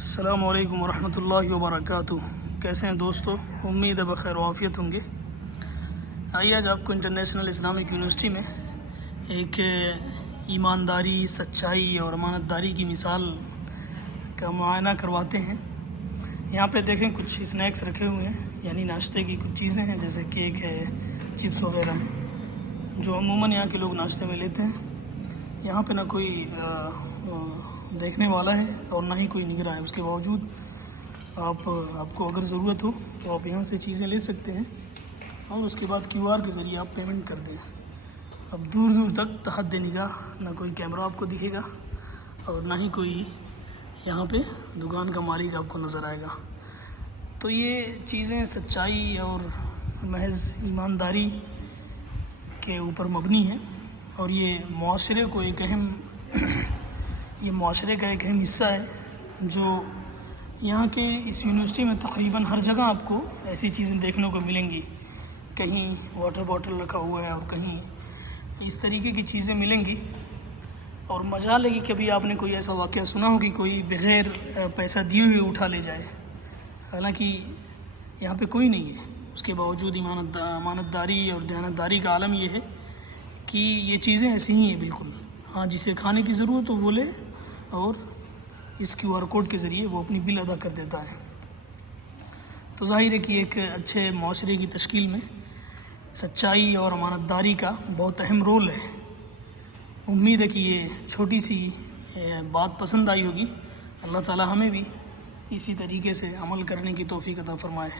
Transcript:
السلام علیکم ورحمۃ اللہ وبرکاتہ۔ کیسے ہیں دوستو؟ امید ہے بخیر و عافیت ہوں گے۔ آئیے آج آپ کو انٹرنیشنل اسلامک یونیورسٹی میں ایک ایمانداری، سچائی اور امانت داری کی مثال کا معائنہ کرواتے ہیں۔ یہاں پہ دیکھیں کچھ اسنیکس رکھے ہوئے ہیں، یعنی ناشتے کی کچھ چیزیں ہیں، جیسے کیک ہے، چپس وغیرہ ہیں، جو عموماً یہاں کے لوگ ناشتے میں لیتے ہیں۔ یہاں پہ نہ کوئی دیکھنے والا ہے اور نہ ہی کوئی نگراں ہے، اس کے باوجود آپ کو اگر ضرورت ہو تو آپ یہاں سے چیزیں لے سکتے ہیں اور اس کے بعد QR کے ذریعے آپ پیمنٹ کر دیں۔ اب دور دور تک تحت نگاہ نہ کوئی کیمرہ آپ کو دکھے گا اور نہ ہی کوئی یہاں پہ دکان کا مالک آپ کو نظر آئے گا۔ تو یہ چیزیں سچائی اور محض ایمانداری کے اوپر مبنی ہیں، اور یہ معاشرے کو یہ معاشرے کا ایک اہم حصہ ہے، جو یہاں کے اس یونیورسٹی میں تقریباً ہر جگہ آپ کو ایسی چیزیں دیکھنے کو ملیں گی۔ کہیں واٹر باٹل رکھا ہوا ہے اور کہیں اس طریقے کی چیزیں ملیں گی، اور مجال ہے کہ کبھی آپ نے کوئی ایسا واقعہ سنا ہو کہ کوئی بغیر پیسہ دیے ہوئے اٹھا لے جائے، حالانکہ یہاں پہ کوئی نہیں ہے۔ اس کے باوجود امانت داری اور دیانتداری کا عالم یہ ہے کہ یہ چیزیں ایسی ہی ہیں بالکل۔ ہاں، جسے کھانے کی ضرورت ہو وہ لے اور اس QR کوڈ کے ذریعے وہ اپنی بل ادا کر دیتا ہے۔ تو ظاہر ہے کہ ایک اچھے معاشرے کی تشکیل میں سچائی اور امانت داری کا بہت اہم رول ہے۔ امید ہے کہ یہ چھوٹی سی بات پسند آئی ہوگی۔ اللہ تعالی ہمیں بھی اسی طریقے سے عمل کرنے کی توفیق عطا فرمائے۔